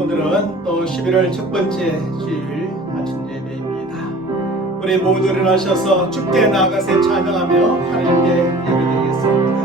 오늘은 또 11월 첫 번째 주일 아침 예배입니다. 우리 모두 일어나셔서 주께 나아가세 찬양하며 하나님께 예배드리겠습니다.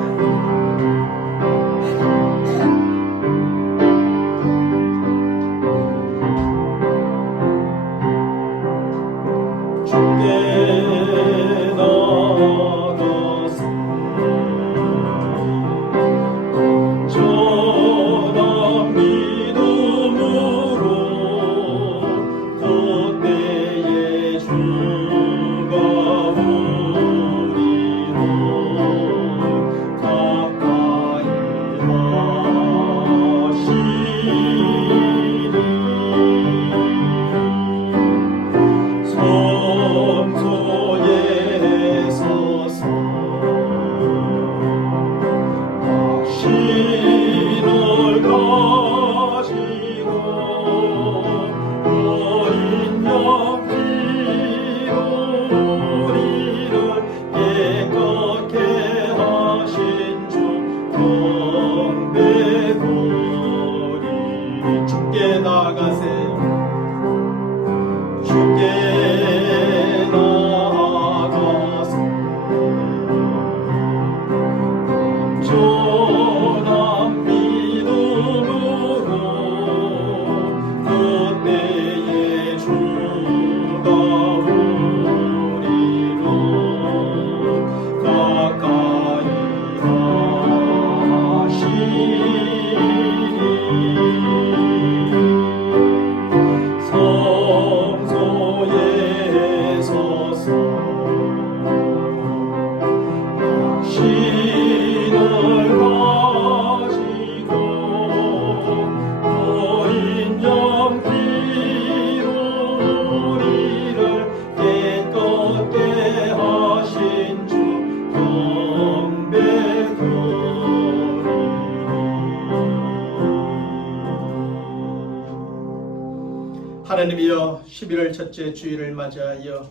하나님이여, 11월 첫째 주일을 맞이하여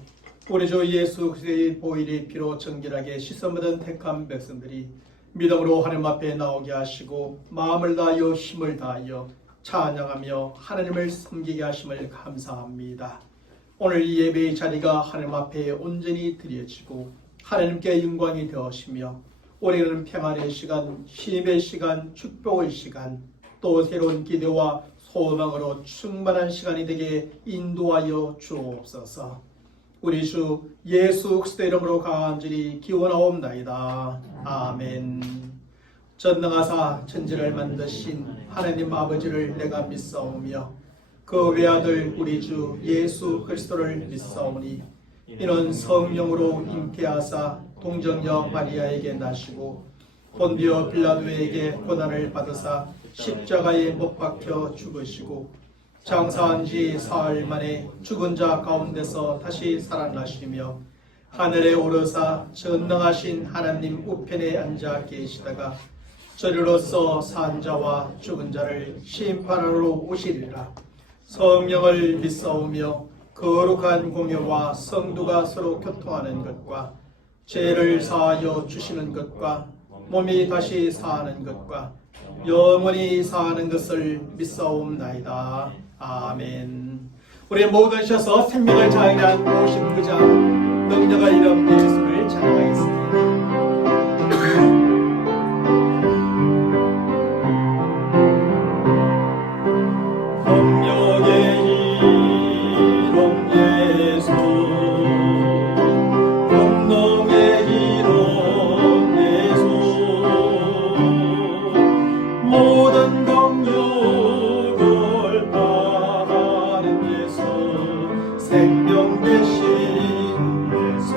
우리 주 예수 그리스도의 보혈의 피로 정결하게 씻어묻은 택한 백성들이 믿음으로 하나님 앞에 나오게 하시고 마음을 다하여 힘을 다하여 찬양하며 하나님을 섬기게 하심을 감사합니다. 오늘 이 예배의 자리가 하나님 앞에 온전히 드려지고 하나님께 영광이 되어시며 우리는 평안의 시간, 힘의 시간, 축복의 시간, 또 새로운 기대와 소망으로 충만한 시간이 되게 인도하여 주옵소서. 우리 주 예수 그리스도 이름으로 간절히 기원하옵나이다. 아멘. 전능하사 천지를 만드신 하나님 아버지를 내가 믿사오며 그 외아들 우리 주 예수 그리스도를 믿사오니 이는 성령으로 잉태하사 동정녀 마리아에게 나시고 본디오 빌라도에게 고난을 받으사 십자가에 못 박혀 죽으시고 장사한 지 사흘 만에 죽은 자 가운데서 다시 살아나시며 하늘에 오르사 전능하신 하나님 우편에 앉아 계시다가 저리로서 산 자와 죽은 자를 심판하러 오시리라. 성령을 믿사오며 거룩한 공예와 성도가 서로 교통하는 것과 죄를 사하여 주시는 것과 몸이 다시 사는 것과 영원히 사는 것을 믿사옵나이다. 아멘. 우리 모두 셔서 생명을 자유한 59장 능력의 이름 예수를 찬양하겠습니다. 생명 되신 예수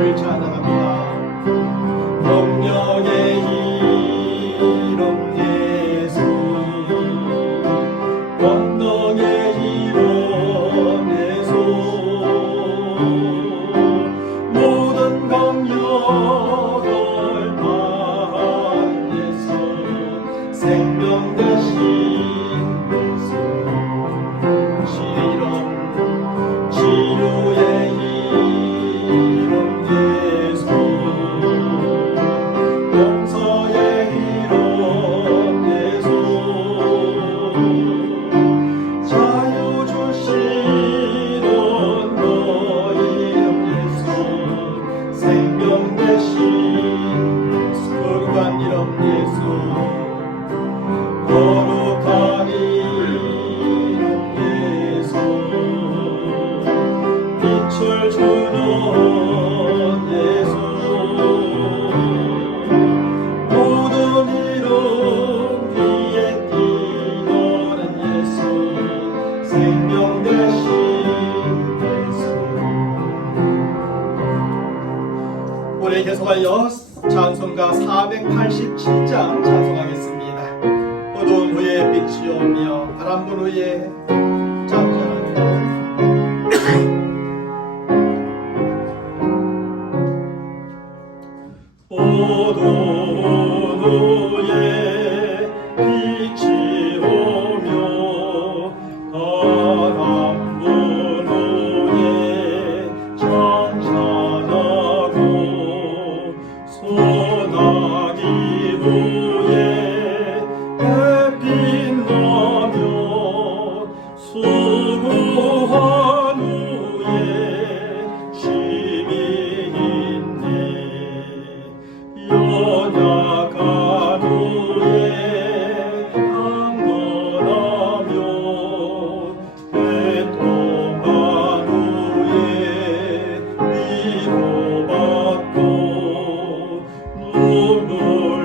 주를 찬양합니다. 성령의 이름 예수, 권능의 이름 예수, 모든 강력을 다 예수, 생명 대신 예수, 치의 이름, 치료의 이름 예수, 용서의 이름 예수, 자유 주시는 너 이름 예수, 생명 대신 예수, 거룩한 이름 예수, 거룩한 이름 예수, 빛을 주는 예수, 모든 이름 위에 뛰어난 예수, 생명 대신 예수. 올해 계속하여 찬송가 487장 찬송하겠습니다. 어두운 후에 빛이 오며 바람 분 후에 잠잠하는 어두운 후에 빛이 오며 바람 분 후에 잠잠하고 소나기 후에 햇빛 나며 수고한 후에 쉼이 있네. 연약한 후에 강건하며 애통한 후에 위로받고 눈물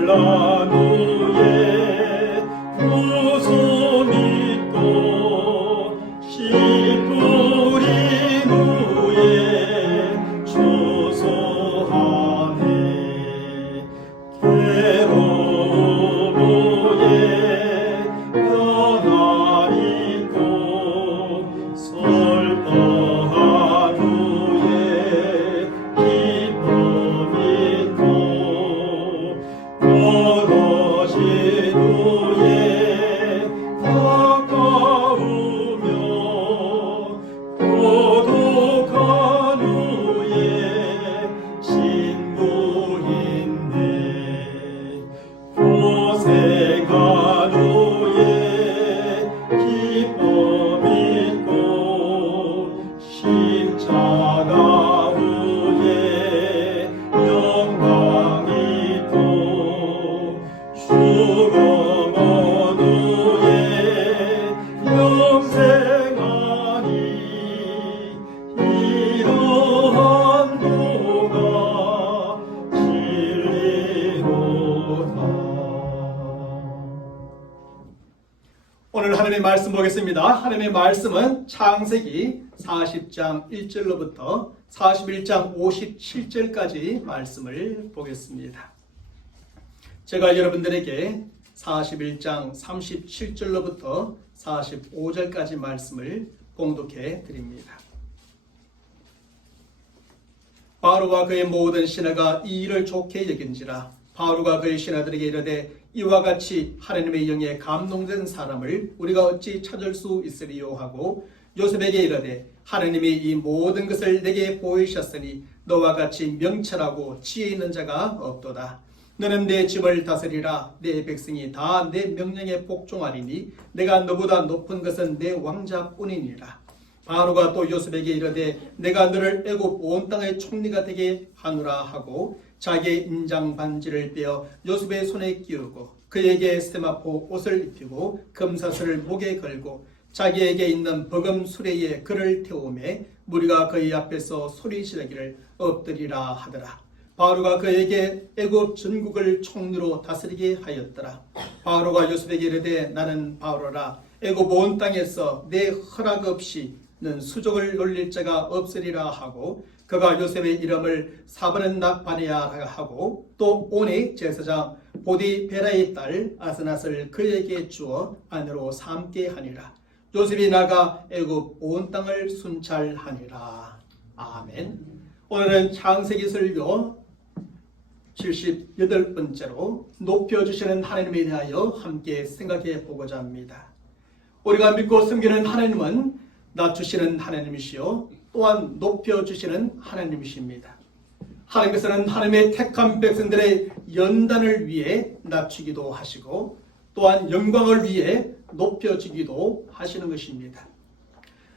난 후에 웃음 있고 씨 뿌린 후에 추수하네. 괴로움 후에 변화 있고 슬퍼한 후에 기쁨 있고 멀어진 후에 가까우며 고독한 후에 친구인데 고생한 후에 기쁨 있고 십자가 후에 영광 있고 죽음 후에 영생하니 이러한 도가 진리로다. 오늘 하나님의 말씀 보겠습니다. 하나님의 말씀은 창세기 40장 1절로부터 41장 57절까지 말씀을 보겠습니다. 제가 여러분들에게 41장 37절로부터 45절까지 말씀을 봉독해 드립니다. 바로와 그의 모든 신하가 이 일을 좋게 여긴지라. 바로가 그의 신하들에게 이르되 이와 같이 하나님의 영에 감동된 사람을 우리가 어찌 찾을 수 있으리요 하고 요셉에게 이르되 하나님이 이 모든 것을 내게 보이셨으니 너와 같이 명철하고 지혜 있는 자가 없도다. 너는 내 집을 다스리라. 내 백성이 다 내 명령에 복종하리니 내가 너보다 높은 것은 내 왕자뿐이니라. 바로가 또 요셉에게 이르되 내가 너를 애굽 온 땅의 총리가 되게 하노라 하고 자기의 인장 반지를 빼어 요셉의 손에 끼우고 그에게 세마포 옷을 입히고 금사슬을 목에 걸고 자기에게 있는 버금 수레에 그를 태우매 무리가 그의 앞에서 소리 지르기를 엎드리라 하더라. 바로가 그에게 애굽 전국을 총리로 다스리게 하였더라. 바로가 요셉에게 이르되 나는 바로라. 애굽 온 땅에서 내 허락 없이 는 수족을 놀릴 자가 없으리라 하고 그가 요셉의 이름을 사브른납바네아라 하고 또 온의 제사장 보디베라의 딸 아스낫을 그에게 주어 아내로 삼게 하니라. 요셉이 나가 애굽 온 땅을 순찰하니라. 아멘. 오늘은 창세기 설교 78번째로 높여주시는 하나님에 대하여 함께 생각해 보고자 합니다. 우리가 믿고 섬기는 하나님은 낮추시는 하나님이시요 또한 높여주시는 하나님이십니다. 하나님께서는 하나님의 택한 백성들의 연단을 위해 낮추기도 하시고 또한 영광을 위해 높여주기도 하시는 것입니다.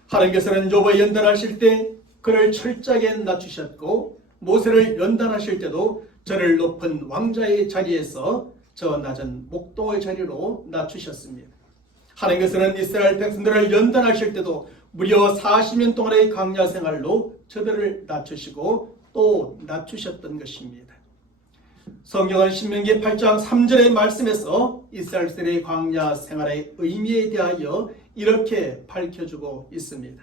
하나님께서는 욥을 연단하실 때 그를 철저하게 낮추셨고 모세를 연단하실 때도 저를 높은 왕자의 자리에서 저 낮은 목동의 자리로 낮추셨습니다. 하나님께서는 이스라엘 백성들을 연단하실 때도 무려 40년 동안의 광야 생활로 저들을 낮추시고 또 낮추셨던 것입니다. 성경은 신명기 8장 3절의 말씀에서 이스라엘의 광야 생활의 의미에 대하여 이렇게 밝혀주고 있습니다.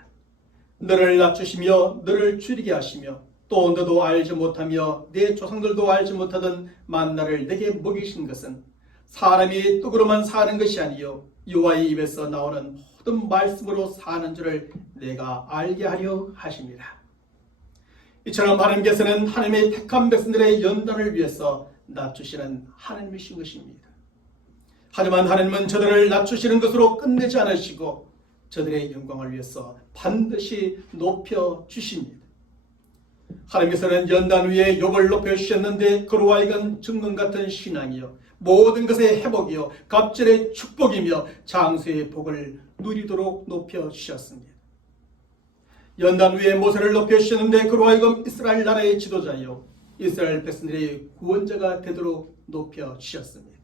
너를 낮추시며 너를 줄이게 하시며 또 너도 알지 못하며 내 조상들도 알지 못하던 만나를 내게 먹이신 것은 사람이 떡으로만 사는 것이 아니요 여호와의 입에서 나오는 모든 말씀으로 사는 줄을 내가 알게 하려 하십니다. 이처럼 하나님께서는 하나님의 택한 백성들의 연단을 위해서 낮추시는 하나님이신 것입니다. 하지만 하나님은 저들을 낮추시는 것으로 끝내지 않으시고 저들의 영광을 위해서 반드시 높여주십니다. 하나님께서는 연단 위에 욥을 높여주셨는데 그로 하여금 증거 같은 신앙이요 모든 것의 회복이요 갑절의 축복이며 장수의 복을 누리도록 높여주셨습니다. 연단 위에 모세를 높여주셨는데 그로 하여금 이스라엘 나라의 지도자요 이스라엘 백성들의 구원자가 되도록 높여주셨습니다.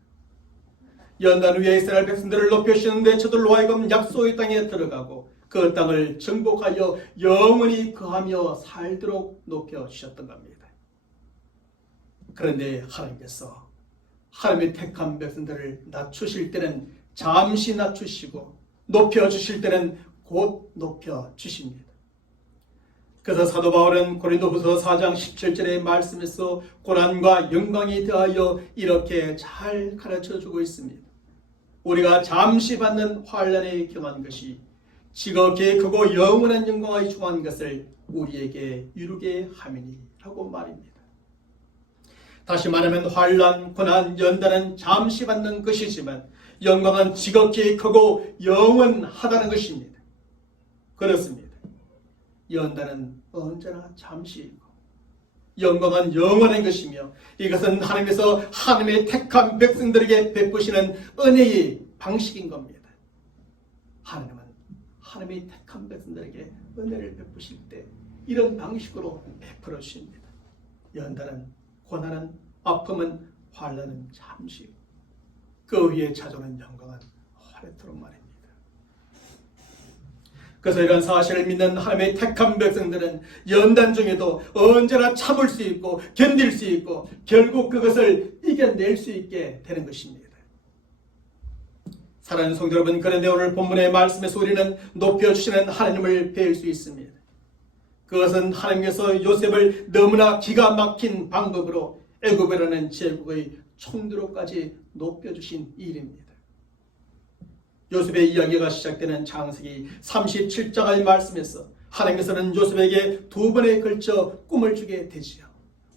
연단 위에 이스라엘 백성들을 높여주셨는데 저들로 하여금 약속의 땅에 들어가고 그 땅을 정복하여 영원히 거하며 살도록 높여주셨던 겁니다. 그런데 하나님께서 하나님의 택한 백성들을 낮추실 때는 잠시 낮추시고 높여주실 때는 곧 높여주십니다. 그래서 사도 바울은 고린도후서 4장 17절의 말씀에서 고난과 영광에 대하여 이렇게 잘 가르쳐주고 있습니다. 우리가 잠시 받는 환난에 경한 것이 지극히 크고 영원한 영광에 중한 것을 우리에게 이루게 함이니 라고 말입니다. 다시 말하면 환난, 고난, 연단은 잠시 받는 것이지만 영광은 지극히 크고 영원하다는 것입니다. 그렇습니다. 연단은 언제나 잠시이고 영광은 영원한 것이며 이것은 하나님께서 하나님의 택한 백성들에게 베푸시는 은혜의 방식인 겁니다. 하나님은 하나님의 택한 백성들에게 은혜를 베푸실 때 이런 방식으로 베풀어 주십니다. 연단은, 고난은, 아픔은, 환난은 잠시 그 위에 찾아오는 영광은 오래도록 말입니다. 그래서 이런 사실을 믿는 하나님의 택한 백성들은 연단 중에도 언제나 참을 수 있고 견딜 수 있고 결국 그것을 이겨낼 수 있게 되는 것입니다. 사랑하는 성도 여러분, 그런데 오늘 본문의 말씀에서 우리는 높여주시는 하나님을 배울 수 있습니다. 그것은 하나님께서 요셉을 너무나 기가 막힌 방법으로 애굽이라는 제국의 총리로까지 높여주신 일입니다. 요셉의 이야기가 시작되는 창세기 37장의 말씀에서 하나님께서는 요셉에게 두 번에 걸쳐 꿈을 주게 되지요.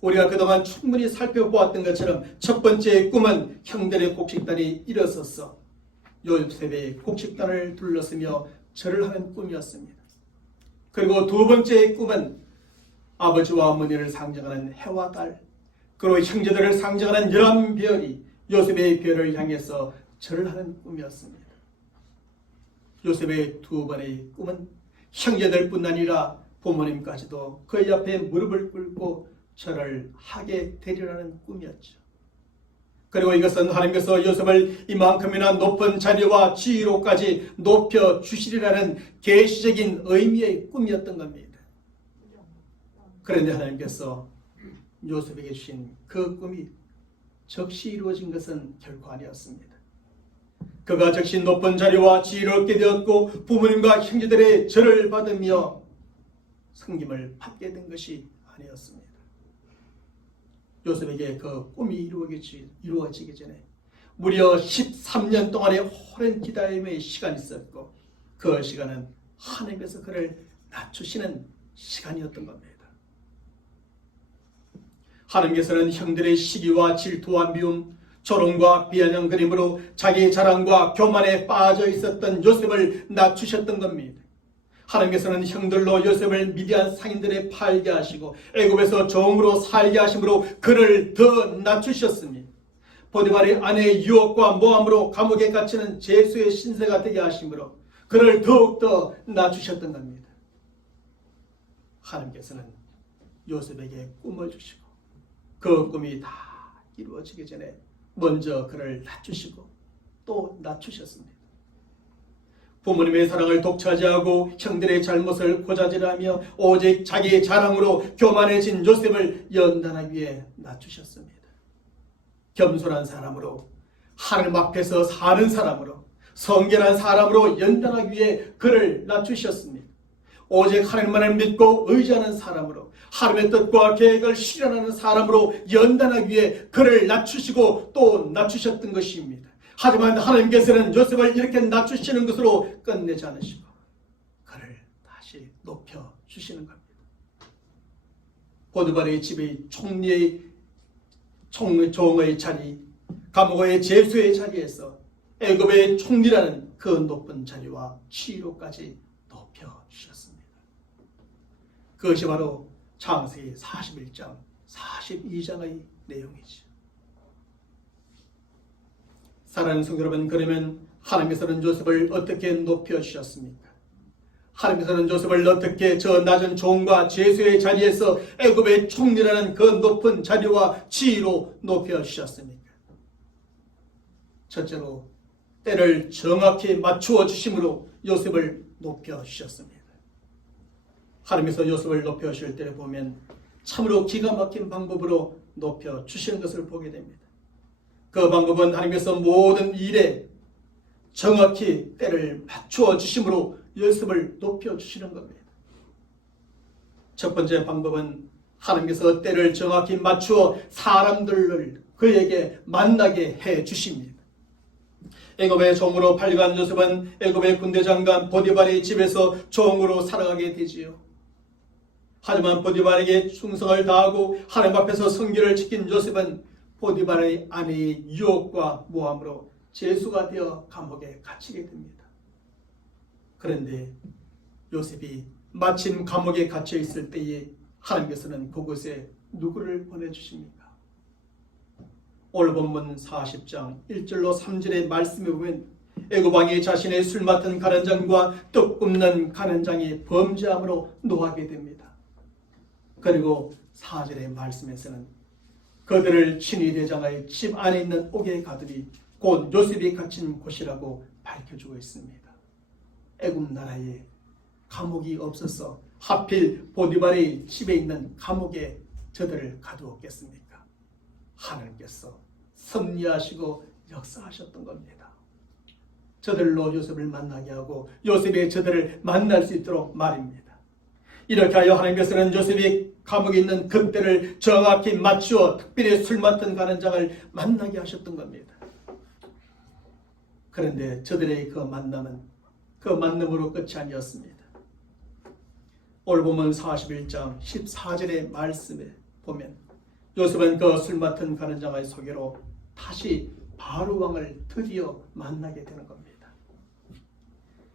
우리가 그동안 충분히 살펴보았던 것처럼 첫 번째 꿈은 형들의 곡식단이 일어서서 요셉의 곡식단을 둘러서며 절을 하는 꿈이었습니다. 그리고 두 번째 꿈은 아버지와 어머니를 상징하는 해와 달, 그리고 형제들을 상징하는 11별이 요셉의 별을 향해서 절을 하는 꿈이었습니다. 요셉의 두 번의 꿈은 형제들뿐 아니라 부모님까지도 그의 앞에 무릎을 꿇고 절을 하게 되리라는 꿈이었죠. 그리고 이것은 하나님께서 요셉을 이만큼이나 높은 자리와 지위로까지 높여주시리라는 계시적인 의미의 꿈이었던 겁니다. 그런데 하나님께서 요셉에게 주신 그 꿈이 즉시 이루어진 것은 결코 아니었습니다. 그가 즉시 높은 자리와 지위를 얻게 되었고 부모님과 형제들의 절을 받으며 섬김을 받게 된 것이 아니었습니다. 요셉에게 그 꿈이 이루어지기 전에 무려 13년 동안의 오랜 기다림의 시간이 있었고, 그 시간은 하나님께서 그를 낮추시는 시간이었던 겁니다. 하나님께서는 형들의 시기와 질투와 미움, 조롱과 비아냥거림으로 자기 자랑과 교만에 빠져 있었던 요셉을 낮추셨던 겁니다. 하나님께서는 형들로 요셉을 미디안 상인들에 팔게 하시고 애굽에서 종으로 살게 하심으로 그를 더 낮추셨습니다. 보디발의 아내의 유혹과 모함으로 감옥에 갇히는 제수의 신세가 되게 하심으로 그를 더욱더 낮추셨던 겁니다. 하나님께서는 요셉에게 꿈을 주시고 그 꿈이 다 이루어지기 전에 먼저 그를 낮추시고 또 낮추셨습니다. 부모님의 사랑을 독차지하고 형들의 잘못을 고자질하며 오직 자기의 자랑으로 교만해진 요셉을 연단하기 위해 낮추셨습니다. 겸손한 사람으로, 하나님 앞에서 사는 사람으로, 성결한 사람으로 연단하기 위해 그를 낮추셨습니다. 오직 하나님만을 믿고 의지하는 사람으로, 하나님의 뜻과 계획을 실현하는 사람으로 연단하기 위해 그를 낮추시고 또 낮추셨던 것입니다. 하지만 하나님께서는 요셉을 이렇게 낮추시는 것으로 끝내지 않으시고 그를 다시 높여주시는 겁니다. 보디발의 집의 종의 자리, 감옥의 제수의 자리에서 애굽의 총리라는 그 높은 자리와 지위로까지 높여주셨습니다. 그것이 바로 창세기 41장, 42장의 내용이죠. 사랑하는 성도 여러분, 그러면 하나님께서는 요셉을 어떻게 높여주셨습니까? 하나님께서는 요셉을 어떻게 저 낮은 종과 제수의 자리에서 애굽의 총리라는 그 높은 자리와 지위로 높여주셨습니까? 첫째로 때를 정확히 맞추어 주심으로 요셉을 높여주셨습니다. 하나님께서 요셉을 높여주실 때 보면 참으로 기가 막힌 방법으로 높여주시는 것을 보게 됩니다. 그 방법은 하나님께서 모든 일에 정확히 때를 맞추어 주심으로 요셉을 높여주시는 겁니다. 첫 번째 방법은 하나님께서 때를 정확히 맞추어 사람들을 그에게 만나게 해 주십니다. 애굽의 종으로 팔려간 요셉은 애굽의 군대 장관 보디발의 집에서 종으로 살아가게 되지요. 하지만 보디발에게 충성을 다하고 하나님 앞에서 성결을 지킨 요셉은 보디발의 아내의 유혹과 모함으로 제수가 되어 감옥에 갇히게 됩니다. 그런데 요셉이 마침 감옥에 갇혀 있을 때에 하나님께서는 그곳에 누구를 보내주십니까? 오늘 본문 40장 1절로 3절의 말씀에 보면 애굽 왕이 자신의 술 맡은 간원장과 떡 굽는 간원장이 범죄함으로 노하게 됩니다. 그리고 4절의 말씀에서는 그들을 친위 대장의 집 안에 있는 옥에 가두니 곧 요셉이 갇힌 곳이라고 밝혀주고 있습니다. 애굽 나라에 감옥이 없어서 하필 보디발의 집에 있는 감옥에 저들을 가두었겠습니까? 하나님께서 섭리하시고 역사하셨던 겁니다. 저들로 요셉을 만나게 하고 요셉이 저들을 만날 수 있도록 말입니다. 이렇게 하여 하나님께서는 요셉이 감옥에 있는 그때를 정확히 맞추어 특별히 술 맡은 간원장을 만나게 하셨던 겁니다. 그런데 저들의 그 만남은 그 만남으로 끝이 아니었습니다. 오늘 보면 41장 14절의 말씀에 보면 요셉은 그 술 맡은 간원장의 소개로 다시 바로 왕을 드디어 만나게 되는 겁니다.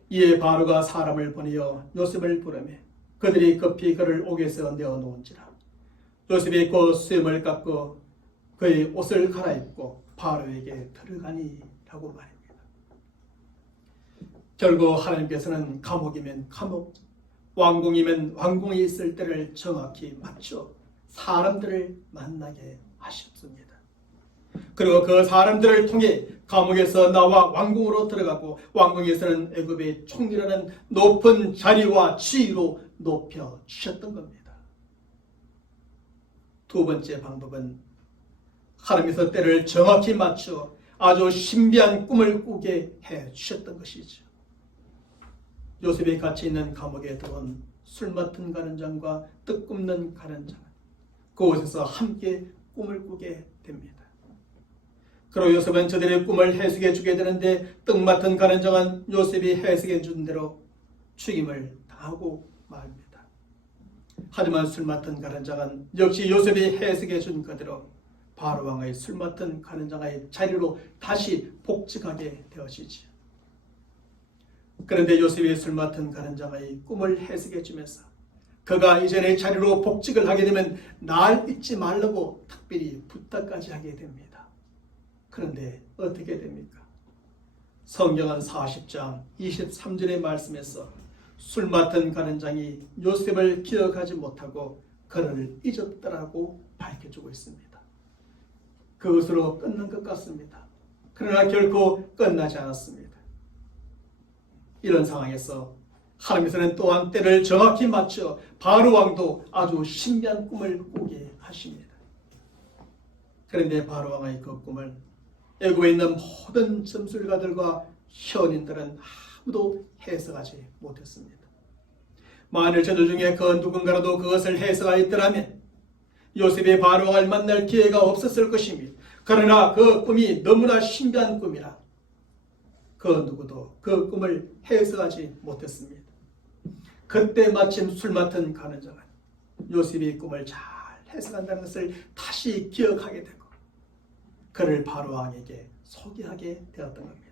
이에 바로가 사람을 보내어 요셉을 부르며 그들이 급히 그를 옥에서 내어놓은지라 요셉이 그 수염을 깎고 그의 옷을 갈아입고 바로에게 들어가니 라고 말입니다. 결국 하나님께서는 감옥이면 감옥, 왕궁이면 왕궁에 있을 때를 정확히 맞춰 사람들을 만나게 하셨습니다. 그리고 그 사람들을 통해 감옥에서 나와 왕궁으로 들어가고 왕궁에서는 애굽의 총리라는 높은 자리와 지위로 높여주셨던 겁니다. 두 번째 방법은 하나님께서 때를 정확히 맞춰 아주 신비한 꿈을 꾸게 해주셨던 것이죠. 요셉이 갇혀 있는 감옥에 들어온 술 맡은 간원장과 떡 굽는 간원장은 그곳에서 함께 꿈을 꾸게 됩니다. 그리고 요셉은 저들의 꿈을 해석해 주게 되는데 떡 맡은 가난장은 요셉이 해석해 준 대로 죽임을 당하고 말입니다. 하지만 술 맡은 가난장은 역시 요셉이 해석해 준 그대로 바로 왕의 술 맡은 가난장의 자리로 다시 복직하게 되어지지요. 그런데 요셉이 술 맡은 가난장의 꿈을 해석해 주면서 그가 이전의 자리로 복직을 하게 되면 날 잊지 말라고 특별히 부탁까지 하게 됩니다. 그런데 어떻게 됩니까? 성경은 40장 23절의 말씀에서 술 맡은 가난장이 요셉을 기억하지 못하고 그를 잊었다라고 밝혀주고 있습니다. 그것으로 끝난 것 같습니다. 그러나 결코 끝나지 않았습니다. 이런 상황에서 하나님께서는 또한 때를 정확히 맞춰 바로 왕도 아주 신비한 꿈을 꾸게 하십니다. 그런데 바로 왕의 그 꿈을 애굽에 있는 모든 점술가들과 현인들은 아무도 해석하지 못했습니다. 만일 저들 중에 그 누군가라도 그것을 해석하였더라면 요셉이 바로 왕을 만날 기회가 없었을 것입니다. 그러나 그 꿈이 너무나 신비한 꿈이라 그 누구도 그 꿈을 해석하지 못했습니다. 그때 마침 술 맡은 가난장은 요셉이 꿈을 잘 해석한다는 것을 다시 기억하게 되고 그를 바로 왕에게 소개하게 되었던 겁니다.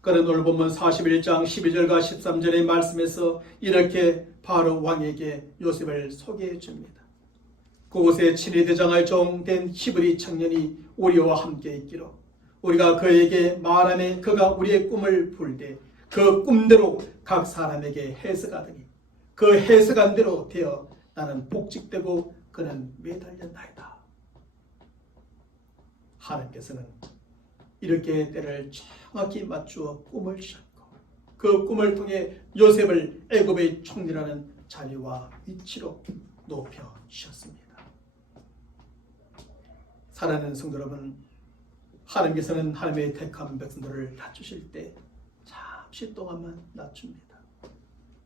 그런 오늘 본문 41장 12절과 13절의 말씀에서 이렇게 바로 왕에게 요셉을 소개해 줍니다. 그곳에 친위 대장의 종된 히브리 청년이 우리와 함께 있기로 우리가 그에게 말하며 그가 우리의 꿈을 풀 때 그 꿈대로 각 사람에게 해석하더니 그 해석한 대로 되어 나는 복직되고 그는 매달렸나이다. 하나님께서는 이렇게 때를 정확히 맞추어 꿈을 주셨고 그 꿈을 통해 요셉을 애굽의 총리라는 자리와 위치로 높여 주셨습니다. 사랑하는 성도 여러분, 하나님께서는 하나님의 택한 백성들을 낮추실 때 잠시 동안만 낮춥니다.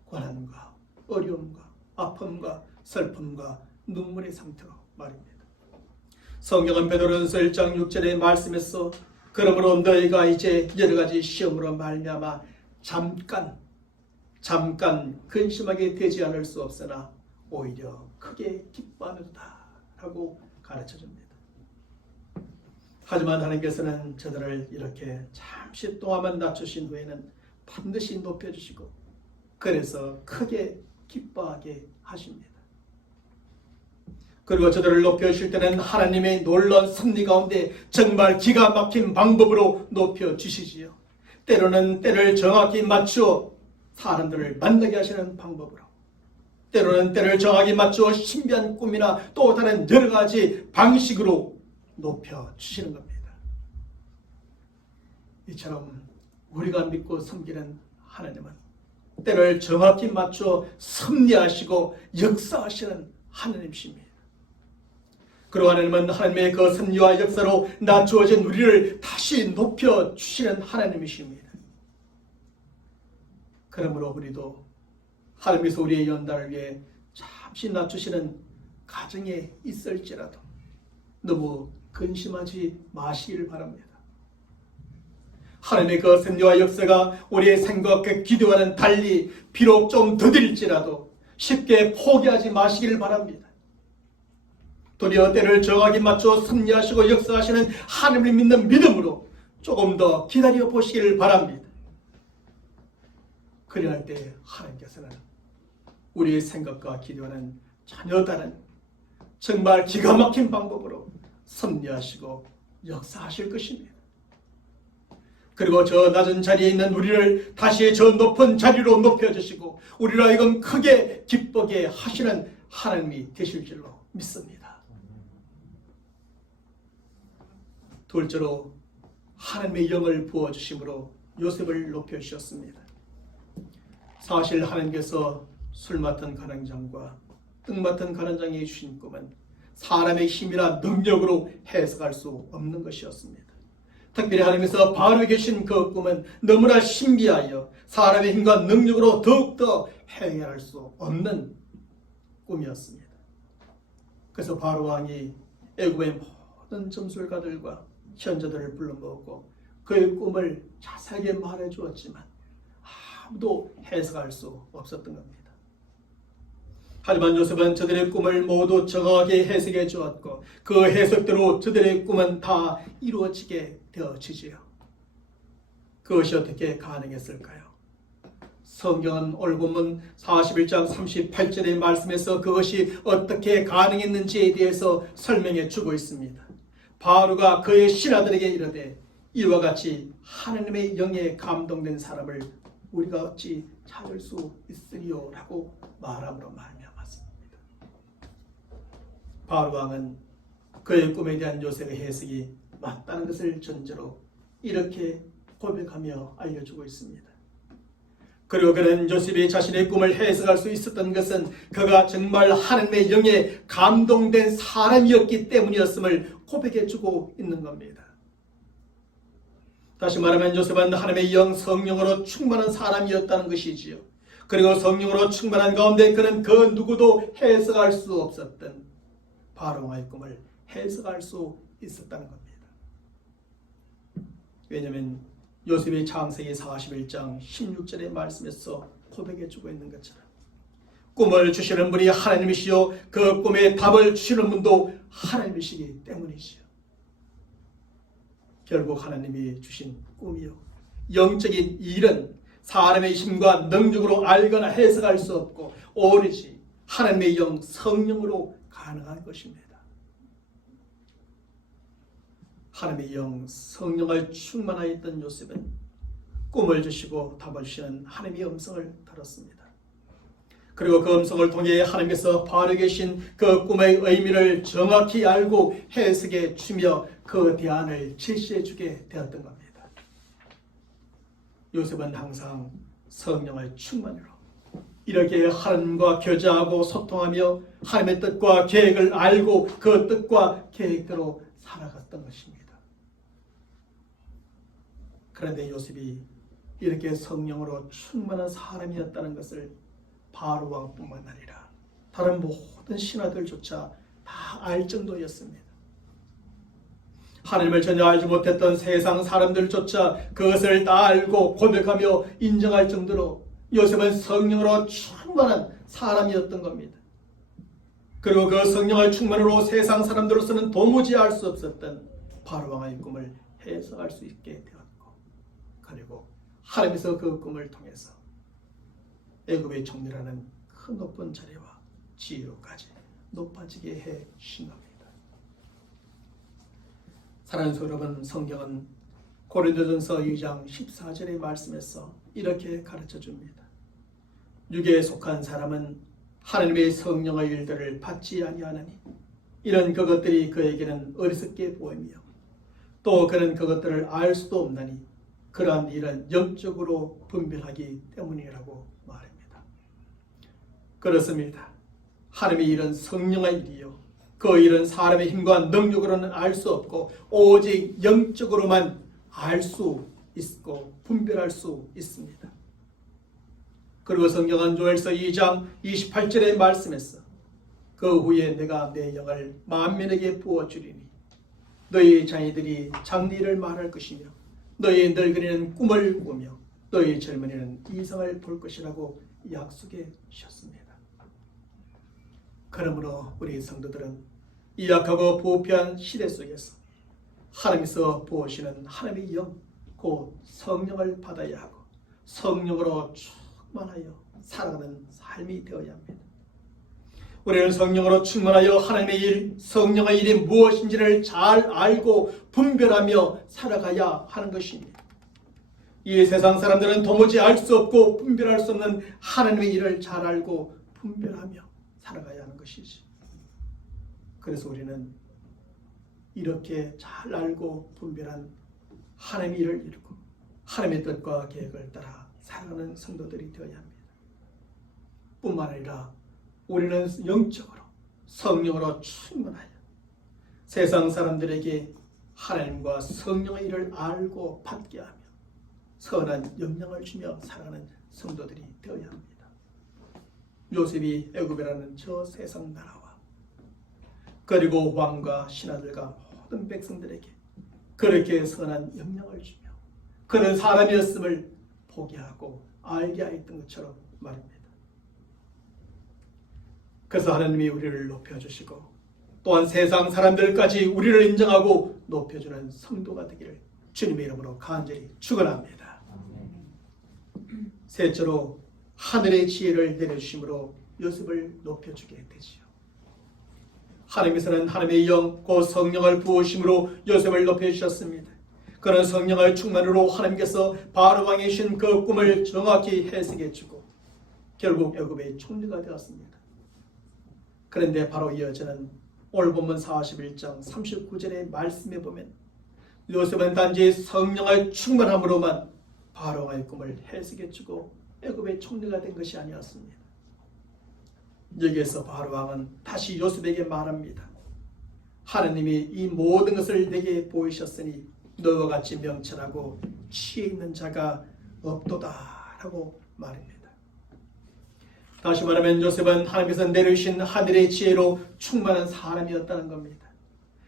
고난과 어려움과 아픔과 슬픔과 눈물의 상태로 말입니다. 성경은 베드로전서 1장 6절의 말씀에서 그러므로 너희가 이제 여러 가지 시험으로 말미암아 잠깐 근심하게 되지 않을 수 없으나 오히려 크게 기뻐하는다 라고 가르쳐줍니다. 하지만 하나님께서는 저들을 이렇게 잠시 동안만 낮추신 후에는 반드시 높여주시고 그래서 크게 기뻐하게 하십니다. 그리고 저들을 높여주실 때는 하나님의 놀라운 섭리 가운데 정말 기가 막힌 방법으로 높여주시지요. 때로는 때를 정확히 맞추어 사람들을 만나게 하시는 방법으로, 때로는 때를 정확히 맞추어 신비한 꿈이나 또 다른 여러 가지 방식으로 높여주시는 겁니다. 이처럼 우리가 믿고 섬기는 하나님은 때를 정확히 맞추어 섭리하시고 역사하시는 하나님이십니다. 그리고 하나님은 하나님의 그 섭리와 역사로 낮추어진 우리를 다시 높여주시는 하나님이십니다. 그러므로 우리도 하나님께서 우리의 연단을 위해 잠시 낮추시는 가정에 있을지라도 너무 근심하지 마시길 바랍니다. 하나님의 그 섭리와 역사가 우리의 생각과 기도와는 달리 비록 좀 더딜지라도 쉽게 포기하지 마시길 바랍니다. 도리어 때를 정확히 맞춰 섭리하시고 역사하시는 하나님을 믿는 믿음으로 조금 더 기다려 보시길 바랍니다. 그리할 때 하나님께서는 우리의 생각과 기도와는 전혀 다른 정말 기가 막힌 방법으로 섭리하시고 역사하실 것입니다. 그리고 저 낮은 자리에 있는 우리를 다시 저 높은 자리로 높여주시고 우리로 하여금 크게 기쁘게 하시는 하나님이 되실 줄로 믿습니다. 둘째로 하나님의 영을 부어주심으로 요셉을 높여주셨습니다. 사실 하나님께서 술 맡은 가난장과 떡 맡은 가난장이 주신 꿈은 사람의 힘이나 능력으로 해석할 수 없는 것이었습니다. 특별히 하나님께서 바로 계신 그 꿈은 너무나 신비하여 사람의 힘과 능력으로 더욱더 해결할 수 없는 꿈이었습니다. 그래서 바로 왕이 애굽의 모든 점술가들과 현자들을 불러 모으고 그의 꿈을 자세하게 말해 주었지만 아무도 해석할 수 없었던 겁니다. 하지만 요셉은 저들의 꿈을 모두 정확하게 해석해 주었고 그 해석대로 저들의 꿈은 다 이루어지게 되어지지요. 그것이 어떻게 가능했을까요? 성경은 오늘 본문 41장 38절의 말씀에서 그것이 어떻게 가능했는지에 대해서 설명해 주고 있습니다. 바로가 그의 신하들에게 이르되 이와 같이 하나님의 영에 감동된 사람을 우리가 어찌 찾을 수 있으리요 라고 말함으로 말미암았습니다. 바로 왕은 그의 꿈에 대한 요셉의 해석이 맞다는 것을 전제로 이렇게 고백하며 알려주고 있습니다. 그리고 그는 요셉이 자신의 꿈을 해석할 수 있었던 것은 그가 정말 하나님의 영에 감동된 사람이었기 때문이었음을 고백해주고 있는 겁니다. 다시 말하면 요셉은 하나님의 영 성령으로 충만한 사람이었다는 것이지요. 그리고 성령으로 충만한 가운데 그는 그 누구도 해석할 수 없었던 바로왕의 꿈을 해석할 수 있었다는 겁니다. 왜냐하면 요셉의 창세기 41장 16절의 말씀에서 고백해주고 있는 것처럼 꿈을 주시는 분이 하나님이시요 그 꿈의 답을 주시는 분도 하나님이시기 때문이지요. 결국 하나님이 주신 꿈이요 영적인 일은 사람의 힘과 능력으로 알거나 해석할 수 없고 오로지 하나님의 영 성령으로 가능한 것입니다. 하나님의 영 성령을 충만하였던 요셉은 꿈을 주시고 답을 주시는 하나님의 음성을 들었습니다. 그리고 그 음성을 통해 하나님께서 바로 계신 그 꿈의 의미를 정확히 알고 해석해 주며 그 대안을 제시해 주게 되었던 겁니다. 요셉은 항상 성령을 충만으로 이렇게 하나님과 교제하고 소통하며 하나님의 뜻과 계획을 알고 그 뜻과 계획대로 살아갔던 것입니다. 그런데 요셉이 이렇게 성령으로 충만한 사람이었다는 것을 바로 왕뿐만 아니라 다른 모든 신하들조차 다 알 정도였습니다. 하나님을 전혀 알지 못했던 세상 사람들조차 그것을 다 알고 고백하며 인정할 정도로 요셉은 성령으로 충만한 사람이었던 겁니다. 그리고 그 성령의 충만으로 세상 사람들로서는 도무지 알 수 없었던 바로 왕의 꿈을 해석할 수 있게 되었고 그리고 하나님께서 그 꿈을 통해서 애굽의 총리라는 큰 높은 자리와 지위로까지 높아지게 해 주신 겁니다. 사랑하는 성도 여러분, 성경은 고린도전서 2장 14절의 말씀에서 이렇게 가르쳐 줍니다. 육에 속한 사람은 하나님의 성령의 일들을 받지 아니하느니 이런 그것들이 그에게는 어리석게 보이며 또 그는 그것들을 알 수도 없나니 그러한 일은 영적으로 분별하기 때문이라고 말합니다. 그렇습니다. 하나님의 일은 성령의 일이요 그 일은 사람의 힘과 능력으로는 알 수 없고 오직 영적으로만 알 수 있고 분별할 수 있습니다. 그리고 성경은 요엘서 2장 28절의 말씀에서 그 후에 내가 내 영을 만민에게 부어주리니 너희 자녀들이 장래를 말할 것이며 너희 늙은이는 꿈을 꾸며 너희 젊은이는 이상을 볼 것이라고 약속해 주셨습니다. 그러므로 우리 성도들은 이 약하고 부패한 시대 속에서 하나님께서 부으시는 하나님의 영, 곧 성령을 받아야 하고 성령으로 충만하여 살아가는 삶이 되어야 합니다. 우리는 성령으로 충만하여 하나님의 일, 성령의 일이 무엇인지를 잘 알고 분별하며 살아가야 하는 것입니다. 이 세상 사람들은 도무지 알 수 없고 분별할 수 없는 하나님의 일을 잘 알고 분별하며 살아가야 하는 것이지. 그래서 우리는 이렇게 잘 알고 분별한 하나님의 일을 이루고 하나님의 뜻과 계획을 따라 살아가는 성도들이 되어야 합니다. 뿐만 아니라 우리는 영적으로 성령으로 충만하여 세상 사람들에게 하나님과 성령의 일을 알고 받게 하며 선한 영향을 주며 살아가는 성도들이 되어야 합니다. 요셉이 애굽이라는 저 세상 나라와 그리고 왕과 신하들과 모든 백성들에게 그렇게 선한 영향을 주며 그런 사람이었음을 보게 하고 알게 하였던 것처럼 말입니다. 그래서 하나님이 우리를 높여주시고 또한 세상 사람들까지 우리를 인정하고 높여주는 성도가 되기를 주님의 이름으로 간절히 축원합니다. 셋째로 하늘의 지혜를 내려주심으로 요셉을 높여주게 되지요. 하나님께서는 하나님의 영, 곧 성령을 부으심으로 요셉을 높여주셨습니다. 그런 성령의 충만으로 하나님께서 바로 왕이 주신 그 꿈을 정확히 해석해주고 결국 애굽의 총리가 되었습니다. 그런데 바로 이어지는 오늘 본문 41장 39절의 말씀에 보면 요셉은 단지 성령의 충만함으로만 바로 왕의 꿈을 해석해주고 애굽의 총리가 된 것이 아니었습니다. 여기에서 바로 왕은 다시 요셉에게 말합니다. 하나님이 이 모든 것을 내게 보이셨으니 너와 같이 명철하고 지혜 있는 자가 없도다 라고 말합니다. 다시 말하면 요셉은 하나님께서 내려주신 하늘의 지혜로 충만한 사람이었다는 겁니다.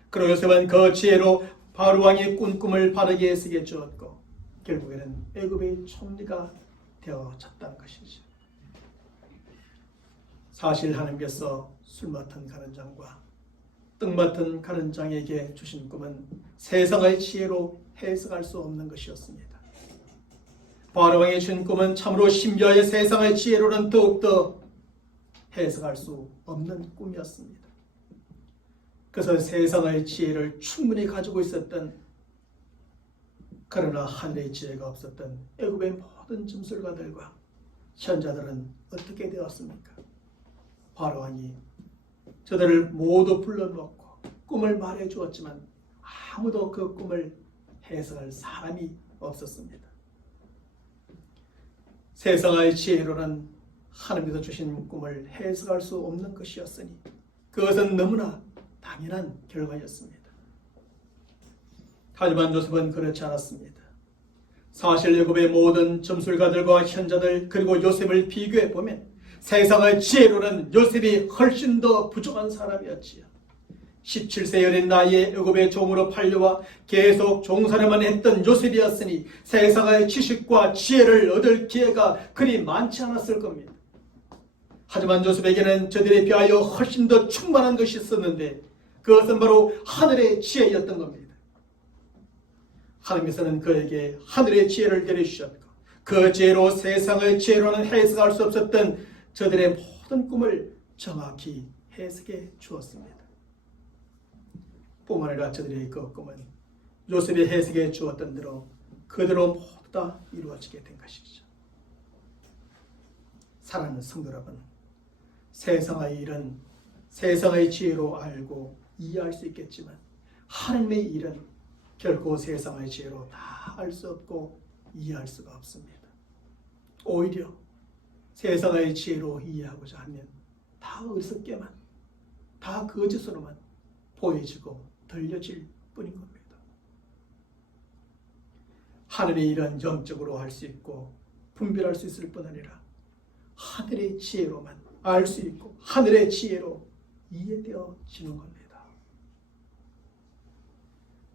그리고 요셉은 그 지혜로 바로 왕의 꾼 꿈을 바르게 해석해 주었고 결국에는 애굽의 총리가 되어졌다는 것이죠. 사실 하나님께서 술 맡은 가는 장과 떡 맡은 가는 장에게 주신 꿈은 세상의 지혜로 해석할 수 없는 것이었습니다. 바로 왕의 준 꿈은 참으로 심지어의 세상의 지혜로는 더욱더 해석할 수 없는 꿈이었습니다. 그래서 세상의 지혜를 충분히 가지고 있었던 그러나 하늘의 지혜가 없었던 애굽의 모든 짐승가들과 현자들은 어떻게 되었습니까? 바로 왕이 저들을 모두 불러놓고 꿈을 말해 주었지만 아무도 그 꿈을 해석할 사람이 없었습니다. 세상의 지혜로는 하나님께서 주신 꿈을 해석할 수 없는 것이었으니 그것은 너무나 당연한 결과였습니다. 하지만 요셉은 그렇지 않았습니다. 사실 애굽의 모든 점술가들과 현자들 그리고 요셉을 비교해 보면 세상의 지혜로는 요셉이 훨씬 더 부족한 사람이었지요. 17세 어린 나이에 애굽의 종으로 팔려와 계속 종사를만 했던 요셉이었으니 세상의 지식과 지혜를 얻을 기회가 그리 많지 않았을 겁니다. 하지만 요셉에게는 저들에 비하여 훨씬 더 충만한 것이 있었는데 그것은 바로 하늘의 지혜였던 겁니다. 하나님께서는 그에게 하늘의 지혜를 내려주셨고 그 지혜로 세상의 지혜로는 해석할 수 없었던 저들의 모든 꿈을 정확히 해석해 주었습니다. 뿐만 아니라 저들의 그 꿈은 요셉이 해석해 주었던 대로 그대로 모두 다 이루어지게 된 것이죠. 사랑하는 성도 여러분, 세상의 일은 세상의 지혜로 알고 이해할 수 있겠지만 하나님의 일은 결코 세상의 지혜로 다 알 수 없고 이해할 수가 없습니다. 오히려 세상의 지혜로 이해하고자 하면 다 어리석게만, 다 거짓으로만 보여지고 들려질 뿐인 겁니다. 하늘의 일은 영적으로 할 수 있고 분별할 수 있을 뿐 아니라 하늘의 지혜로만 알 수 있고 하늘의 지혜로 이해되어지는 겁니다.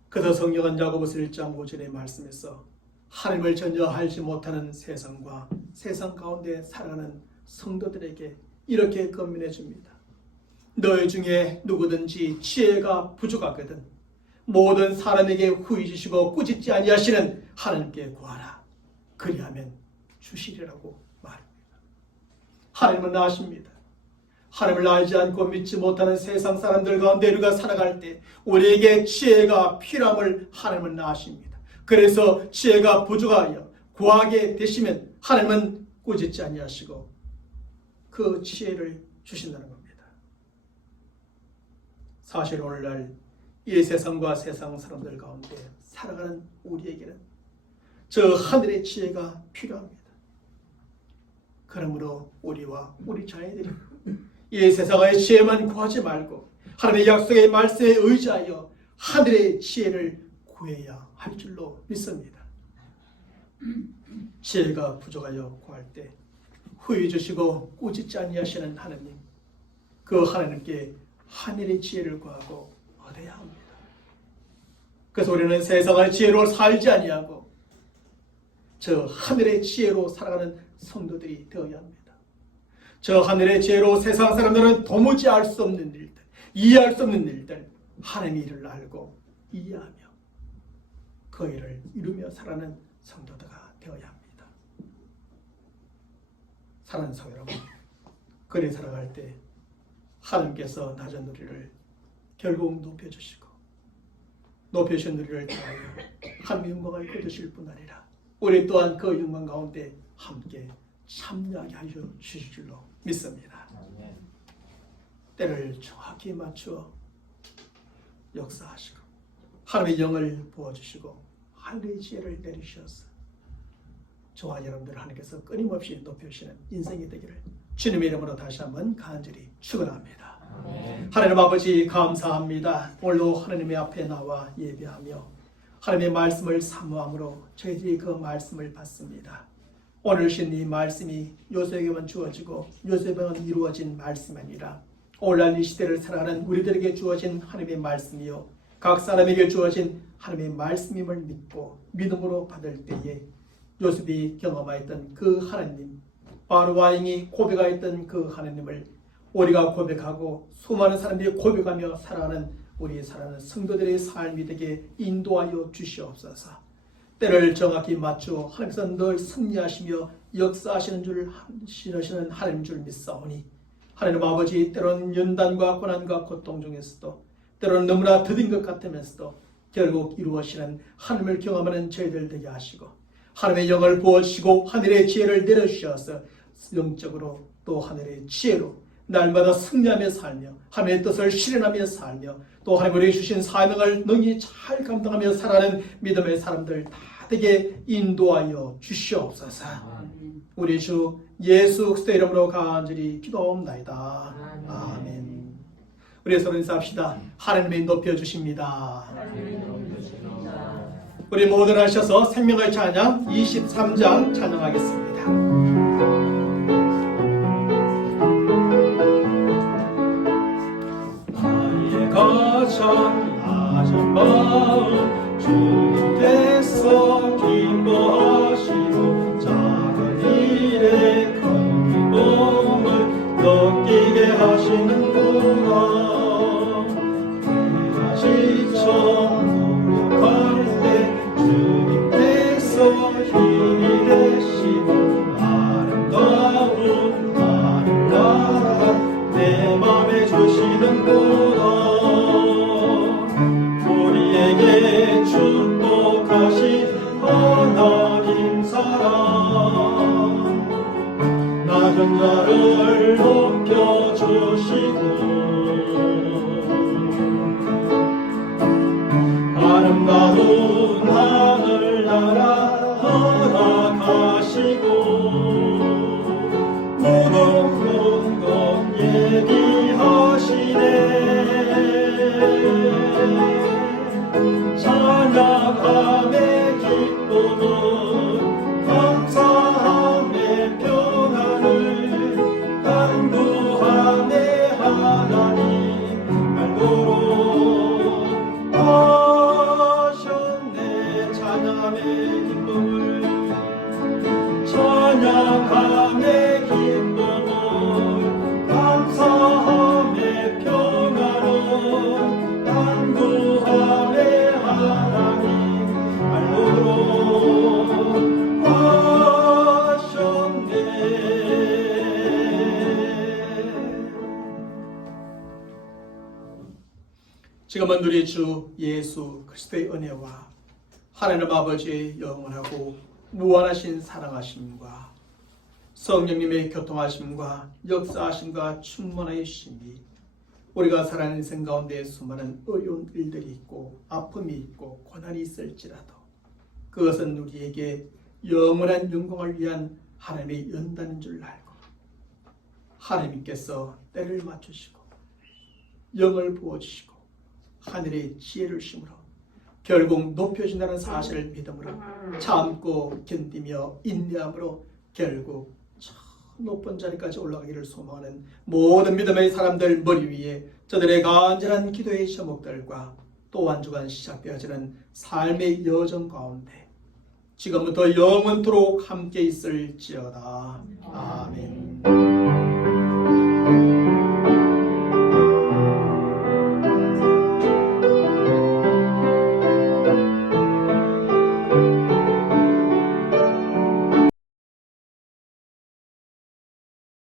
그래서 성경은 야고보서 1장 5절의 말씀에서 하나님을 전혀 알지 못하는 세상과 세상 가운데 살아가는 성도들에게 이렇게 권면해 줍니다. 너희 중에 누구든지 지혜가 부족하거든 모든 사람에게 후히 주시고 꾸짖지 아니하시는 하나님께 구하라. 그리하면 주시리라고 말합니다. 하나님은 아십니다. 하나님을 알지 않고 믿지 못하는 세상 사람들 가운데 우리가 살아갈 때 우리에게 지혜가 필요함을 하나님은 아십니다. 그래서 지혜가 부족하여 구하게 되시면 하나님은 꾸짖지 아니하시고 그 지혜를 주신다는 겁니다. 사실 오늘날 이 세상과 세상 사람들 가운데 살아가는 우리에게는 저 하늘의 지혜가 필요합니다. 그러므로 우리와 우리 자녀들이 이 세상의 지혜만 구하지 말고 하나님의 약속의 말씀에 의지하여 하늘의 지혜를 구해야 할 줄로 믿습니다. 지혜가 부족하여 구할 때 후히 주시고 꾸짖지 아니하시는 하나님, 그 하나님께 하늘의 지혜를 구하고 얻어야 합니다. 그래서 우리는 세상의 지혜로 살지 아니하고 저 하늘의 지혜로 살아가는 성도들이 되어야 합니다. 저 하늘의 지혜로 세상 사람들은 도무지 알 수 없는 일들, 이해할 수 없는 일들, 하나님의 일을 알고 이해하며 그 일을 이루며 살아가는 성도가 되어야 합니다. 사랑하는 성도 여러분, 그리 살아갈 때 하나님께서 낮은 우리를 결국 높여주시고 높여주신 우리를 통하여 하나님의 영광을 거두실 뿐 아니라 우리 또한 그 영광 가운데 함께 참여하게 하여 주실 줄로 믿습니다. 때를 정확히 맞추어 역사하시고 하나님의 영을 부어주시고 하늘의 지혜를 내리셔서 저와 여러분들 하나님께서 끊임없이 높여주시는 인생이 되기를 주님의 이름으로 다시 한번 간절히 축원합니다. 하나님 아버지 감사합니다. 오늘도 하나님의 앞에 나와 예배하며 하나님의 말씀을 사모함으로 저희들이 그 말씀을 받습니다. 오늘 주신 이 말씀이 요셉에게만 주어지고 요셉에게만 이루어진 말씀이 아니라 오늘날 이 시대를 살아가는 우리들에게 주어진 하나님의 말씀이요 각 사람에게 주어진 하나님의 말씀임을 믿고 믿음으로 받을 때에 요셉이 경험하였던 그 하나님, 바로 왕이 고백하였던 그 하나님을 우리가 고백하고 수많은 사람들이 고백하며 살아가는 우리 살아가는 성도들의 삶이 되게 인도하여 주시옵소서. 때를 정확히 맞추어 하나님께서 늘 승리하시며 역사하시는 줄 신하시는 하나님 줄 믿사오니 하나님 아버지 때로는 연단과 고난과 고통 중에서도 때로는 너무나 더딘 것 같으면서도 결국 이루어지는 하나님을 경험하는 저희들 되게 하시고 하나님의 영을 부어주시고 하늘의 지혜를 내려주셔서 영적으로 또 하늘의 지혜로 날마다 승리하며 살며 하나님의 뜻을 실현하며 살며 또 하나님 우리에게 주신 사명을 능히 잘 감당하며 살아가는 믿음의 사람들 다 되게 인도하여 주시옵소서. 우리 주 예수 그리스도의 이름으로 간절히 기도옵나이다. 아멘. 우리 서로 인사합시다. 하나님이 높여주십니다. 우리 모두 하셔서 생명의 찬양 23장 찬양하겠습니다. 나의 가장 낮은 마음 주님께서 기뻐하시고 작은 일에 큰 기쁨을 느끼게 하시는구나. 내가 지쳐 무력할 때 주님께서 힘이 되시고 아름다운 하늘나라 내 맘에 주시는구나. 우리에게 축복하신 하나님 사랑 낮은 자를 높여주시고 아름다운 하늘나라 허락하시고 무궁한 것 예비하시네. 찬양함의 기쁨은 감사함의 평안을 간구함의 하나님 알도록 하셨네. 찬양함의 기쁨을 찬양함의 기쁨을 감사함의 평안을 간구함의 하나님 알도록 하셨네. 지금은 우리 주 예수 그리스도의 은혜와 하나님 아버지의 영원하고 무한하신 사랑하심과 성령님의 교통하심과 역사하심과 충만하심이 우리가 살아가는 인생 가운데 수많은 어려운 일들이 있고 아픔이 있고 고난이 있을지라도 그것은 우리에게 영원한 영광을 위한 하나님의 연단인 줄 알고 하나님께서 때를 맞추시고 영을 부어주시고 하늘의 지혜를 심으로 결국 높여진다는 사실을 믿음으로 참고 견디며 인내함으로 결국 저 높은 자리까지 올라가기를 소망하는 모든 믿음의 사람들 머리 위에 저들의 간절한 기도의 제목들과 또 한 주간 시작되어지는 삶의 여정 가운데 지금부터 영원토록 함께 있을지어다. 아멘.